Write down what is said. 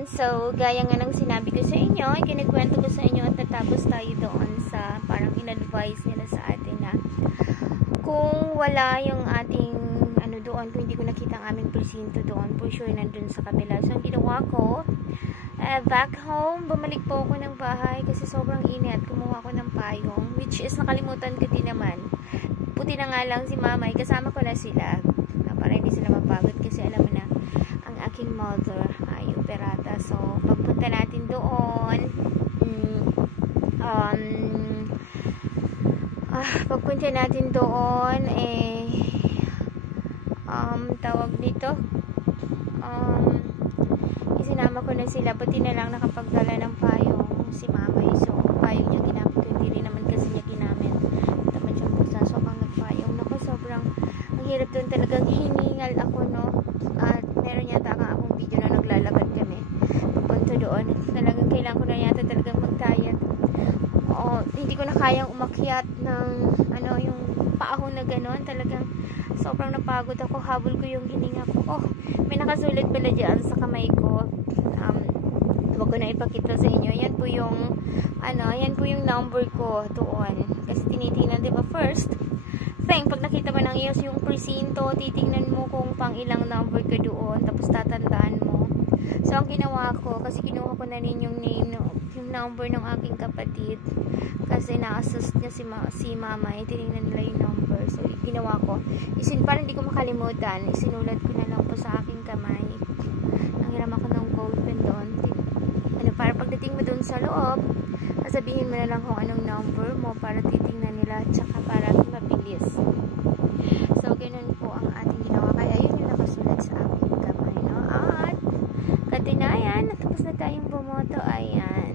Ayan, so gaya nga ng sinabi ko sa inyo, ikinikwento ko sa inyo at natapos tayo doon sa parang in-advise nila sa atin na kung wala yung ating ano doon, kung hindi ko nakita ang aming presinto doon, for sure nandun sa kabila. So ang ginawa ko, back home, bumalik po ako ng bahay kasi sobrang init. Kumuha ako ng payong, which is nakalimutan ko din naman. Puti na nga lang si mama, kasama ko na sila para hindi sila mapagod kasi alam mo na ang aking mother ay operata. So pagpunta natin doon, pagpunta natin doon tawag dito, isinama ko na sila, buti na lang nakapagdala ng payong si mama. So payong niya ginamit ko, hindi rin naman kasi niya ginamit, tamad siyang buksan, so pang nagpayong. Naku, sobrang ang hirap doon, talagang hiningal ako, no. At meron yata nga akong video na naglalakad kami papunta doon, talagang kailangan ko na yata talagang magtayat. Hindi ko na kayang umakyat ng ano, yung paahon na gano'n, talagang sobrang napagod ako, habol ko yung hininga ko. May nakasulat pala dyan sa kamay ko, wag ko na ipakita sa inyo. Yan po yung ano, yan po yung number ko doon, kasi tinitingnan, diba, first thing, pag nakita mo ng iyos yung presinto, titingnan mo kung pang ilang number ka doon, tapos tatandaan mo. So ang ginawa ko, kasi kinuha ko na rin yung name, yung number ng aking kapatid, kasi na-assist niya si mama, tinignan nila yung number. So ginawa ko, para hindi ko makalimutan, isinulat ko na lang po sa aking kamay. Nanghiram ako ng gold pen doon, para pagdating mo doon sa loob, sabihin mo na lang kung anong number mo para titingnan nila, tsaka para mabilis. So ganun po ang ating ginawa, kaya yun yung nakasulat sa aking kamay, no? At katunayan, natapos na tayong bumoto. Ayan.